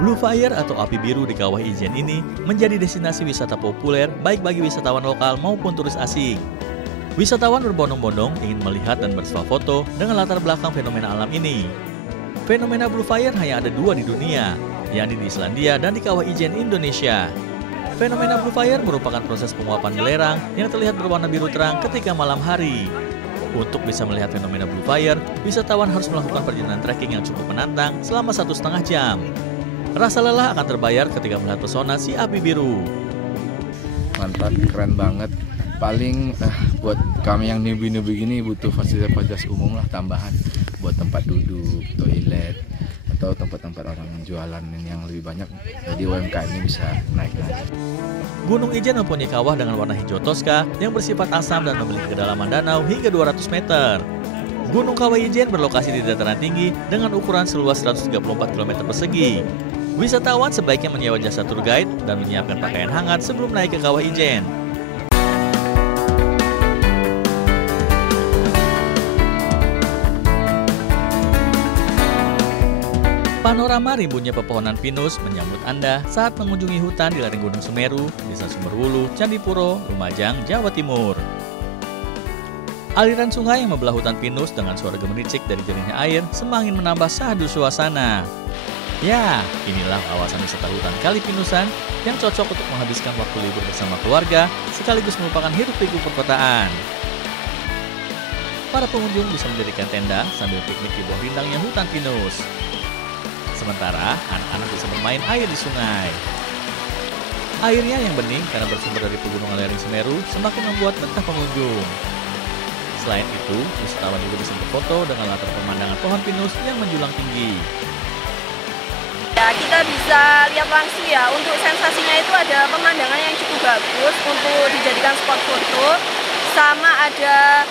Blue Fire atau api biru di Kawah Ijen ini menjadi destinasi wisata populer baik bagi wisatawan lokal maupun turis asing. Wisatawan berbondong-bondong ingin melihat dan bersuah foto dengan latar belakang fenomena alam ini. Fenomena Blue Fire hanya ada 2 di dunia, yakni di Islandia dan di Kawah Ijen, Indonesia. Fenomena Blue Fire merupakan proses penguapan belerang yang terlihat berwarna biru terang ketika malam hari. Untuk bisa melihat fenomena Blue Fire, wisatawan harus melakukan perjalanan trekking yang cukup menantang selama 1,5 jam. Rasa lelah akan terbayar ketika melihat pesona si api biru. Mantap, keren banget. Paling buat kami yang newbie gini butuh fasilitas umum lah tambahan. Buat tempat duduk, toilet, atau tempat-tempat orang jualan yang lebih banyak. Jadi UMKM ini bisa naik lagi. Gunung Ijen mempunyai kawah dengan warna hijau toska yang bersifat asam dan memiliki kedalaman danau hingga 200 meter. Gunung Kawah Ijen berlokasi di dataran tinggi dengan ukuran seluas 134 km persegi. Wisatawan sebaiknya menyewa jasa tour guide dan menyiapkan pakaian hangat sebelum naik ke Kawah Ijen. Panorama rimbunnya pepohonan pinus menyambut Anda saat mengunjungi hutan di lereng Gunung Semeru, Desa Sumberwulu, Candipuro, Lumajang, Jawa Timur. Aliran sungai yang membelah hutan pinus dengan suara gemericik dari jernihnya air semakin menambah syahdu suasana. Ya, inilah kawasan wisata hutan Kali Pinusan yang cocok untuk menghabiskan waktu libur bersama keluarga sekaligus melupakan hiruk-pikuk perkotaan. Para pengunjung bisa mendirikan tenda sambil piknik di bawah rindangnya hutan pinus. Sementara anak-anak bisa bermain air di sungai. Airnya yang bening karena bersumber dari pegunungan lereng Semeru semakin membuat betah pengunjung. Selain itu, wisatawan juga bisa berfoto dengan latar pemandangan pohon pinus yang menjulang tinggi. Ya, kita bisa lihat langsung ya, untuk sensasinya itu ada pemandangan yang cukup bagus untuk dijadikan spot foto. Sama ada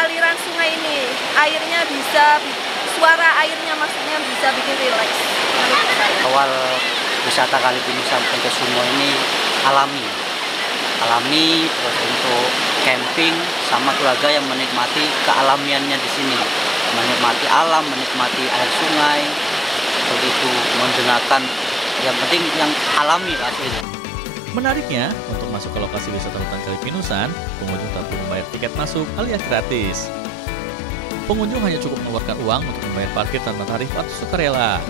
aliran sungai ini, airnya bisa, suara airnya maksudnya bisa bikin rileks. Awal wisata Kali Pinusan ke Sumo ini alami, terus untuk camping sama keluarga yang menikmati kealamiannya di sini, menikmati alam, menikmati air sungai, begitu mendengarkan yang penting yang alami asli. Menariknya, untuk masuk ke lokasi wisata hutan Kali Pinusan, pengunjung tak perlu membayar tiket masuk alias gratis. Pengunjung hanya cukup mengeluarkan uang untuk membayar parkir tanpa tarif atau sukarela.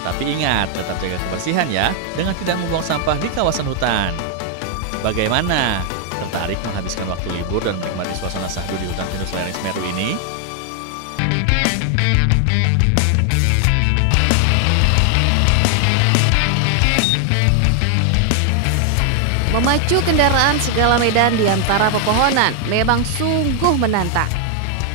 Tapi ingat, tetap jaga kebersihan ya, dengan tidak membuang sampah di kawasan hutan. Bagaimana? Tertarik menghabiskan waktu libur dan menikmati suasana syahdu di hutan pinus lereng Semeru ini? Memacu kendaraan segala medan di antara pepohonan memang sungguh menantang.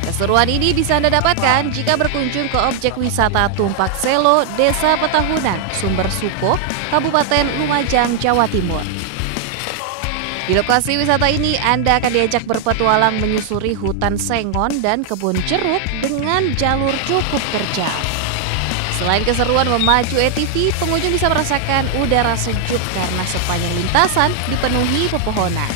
Keseruan ini bisa Anda dapatkan jika berkunjung ke objek wisata Tumpak Selo, Desa Petahunan, Sumber Suko, Kabupaten Lumajang, Jawa Timur. Di lokasi wisata ini, Anda akan diajak berpetualang menyusuri hutan sengon dan kebun jeruk dengan jalur cukup terjal. Selain keseruan memacu ATV, pengunjung bisa merasakan udara sejuk karena sepanjang lintasan dipenuhi pepohonan.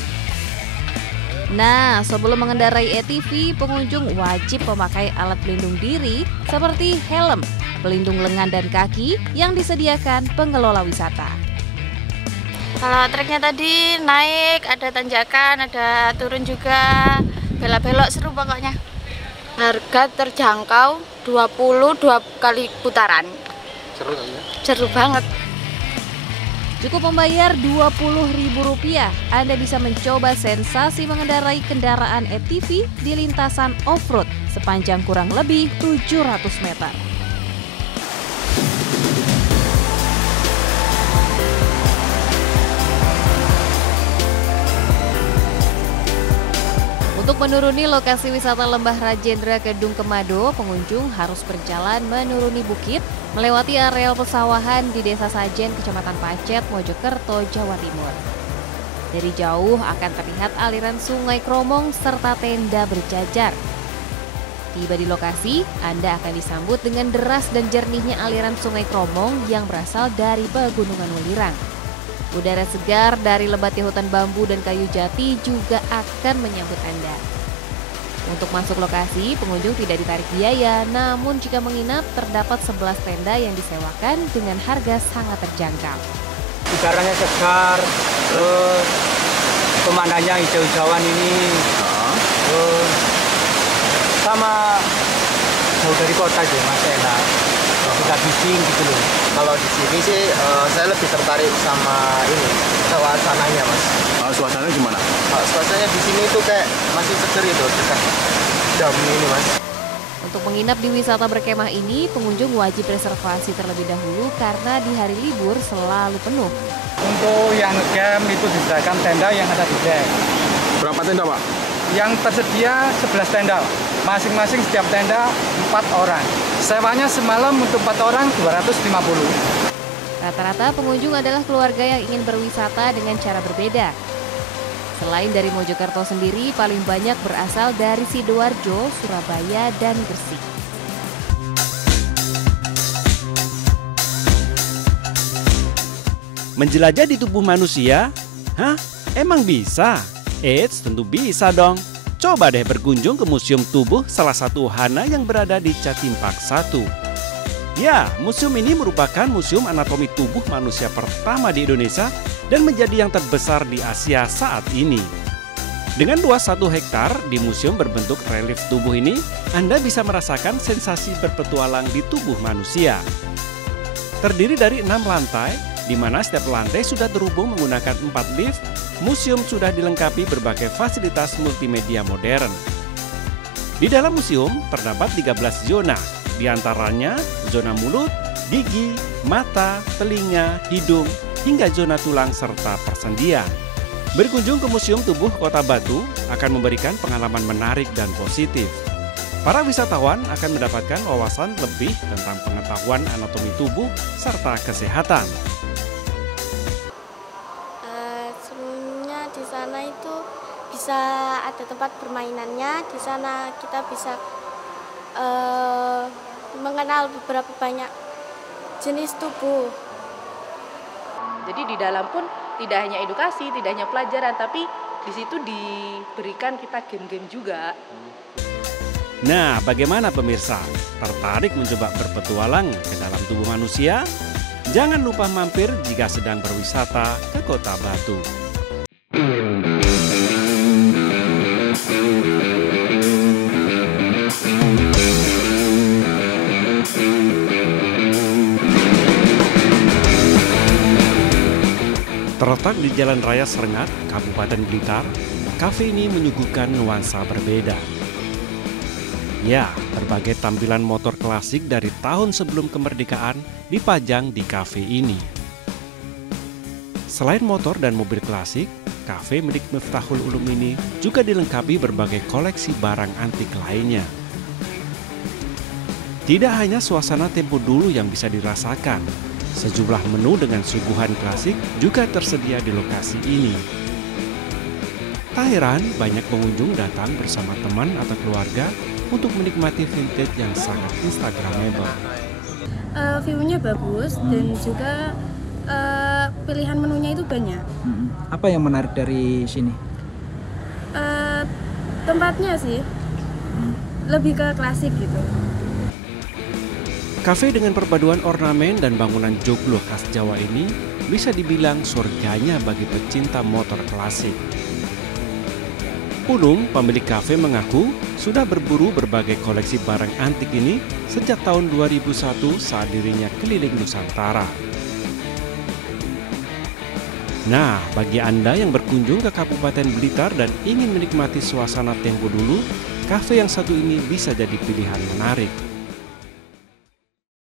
Nah, sebelum mengendarai ATV, pengunjung wajib memakai alat pelindung diri seperti helm, pelindung lengan dan kaki yang disediakan pengelola wisata. Kalau treknya tadi naik, ada tanjakan, ada turun juga, belok-belok seru pokoknya. Harga terjangkau 22 kali putaran. Seru kan ya? Seru banget. Cukup membayar Rp20.000, Anda bisa mencoba sensasi mengendarai kendaraan ATV di lintasan off-road sepanjang kurang lebih 700 meter. Untuk menuruni lokasi wisata Lembah Rajendra Kedung Kemado, pengunjung harus berjalan menuruni bukit, melewati areal pesawahan di Desa Sajen, Kecamatan Pacet, Mojokerto, Jawa Timur. Dari jauh akan terlihat aliran sungai Kromong serta tenda berjajar. Tiba di lokasi, Anda akan disambut dengan deras dan jernihnya aliran sungai Kromong yang berasal dari Pegunungan Welirang. Udara segar dari lebatnya hutan bambu dan kayu jati juga akan menyambut Anda. Untuk masuk lokasi, pengunjung tidak ditarik biaya, namun jika menginap, terdapat 11 tenda yang disewakan dengan harga sangat terjangkau. Udaranya segar, terus pemandangannya hijau-hijauan ini, terus sama jauh dari kota aja, Mas, enak. Tidak bising gitu loh. Kalau di sini sih saya lebih tertarik sama ini suasananya, Mas. Suasananya gimana? Suasananya di sini itu kayak masih seger itu dekat dam ini, Mas. Untuk menginap di wisata berkemah ini, pengunjung wajib reservasi terlebih dahulu karena di hari libur selalu penuh. Untuk yang camp itu disediakan tenda yang ada di deck. Berapa tenda, Pak? Yang tersedia 11 tenda. Masing-masing setiap tenda 4 orang. Sewanya semalam untuk 4 orang 250. Rata-rata pengunjung adalah keluarga yang ingin berwisata dengan cara berbeda. Selain dari Mojokerto sendiri, paling banyak berasal dari Sidoarjo, Surabaya, dan Gresik. Menjelajah di tubuh manusia? Hah? Emang bisa? Eits, tentu bisa dong. Coba deh berkunjung ke Museum Tubuh salah satu wahana yang berada di Catimpak 1. Ya, museum ini merupakan museum anatomi tubuh manusia pertama di Indonesia dan menjadi yang terbesar di Asia saat ini. Dengan luas 1 hektar di museum berbentuk relief tubuh ini, Anda bisa merasakan sensasi berpetualang di tubuh manusia. Terdiri dari 6 lantai, di mana setiap lantai sudah terhubung menggunakan 4 lift. Museum sudah dilengkapi berbagai fasilitas multimedia modern. Di dalam museum terdapat 13 zona, di antaranya zona mulut, gigi, mata, telinga, hidung, hingga zona tulang serta persendian. Berkunjung ke Museum Tubuh Kota Batu akan memberikan pengalaman menarik dan positif. Para wisatawan akan mendapatkan wawasan lebih tentang pengetahuan anatomi tubuh serta kesehatan. Sebelumnya di sana itu bisa ada tempat permainannya. Di sana kita bisa mengenal beberapa banyak jenis tubuh. Jadi di dalam pun tidak hanya edukasi, tidak hanya pelajaran, tapi di situ diberikan kita game-game juga. Nah, bagaimana pemirsa? Tertarik mencoba berpetualang ke dalam tubuh manusia? Jangan lupa mampir jika sedang berwisata ke Kota Batu. Terletak di Jalan Raya Serengat, Kabupaten Blitar, kafe ini menyuguhkan nuansa berbeda. Ya, berbagai tampilan motor klasik dari tahun sebelum kemerdekaan dipajang di kafe ini. Selain motor dan mobil klasik, kafe milik Miftahul Ulum ini juga dilengkapi berbagai koleksi barang antik lainnya. Tidak hanya suasana tempo dulu yang bisa dirasakan, sejumlah menu dengan suguhan klasik juga tersedia di lokasi ini. Tak heran banyak pengunjung datang bersama teman atau keluarga untuk menikmati vintage yang sangat instagramable. View-nya bagus dan juga pilihan menunya itu banyak. Apa yang menarik dari sini? Tempatnya sih lebih ke klasik gitu. Kafe dengan perpaduan ornamen dan bangunan joglo khas Jawa ini bisa dibilang surganya bagi pecinta motor klasik. Ulum, pemilik kafe, mengaku sudah berburu berbagai koleksi barang antik ini sejak tahun 2001 saat dirinya keliling Nusantara. Nah, bagi Anda yang berkunjung ke Kabupaten Blitar dan ingin menikmati suasana tempo dulu, kafe yang satu ini bisa jadi pilihan menarik.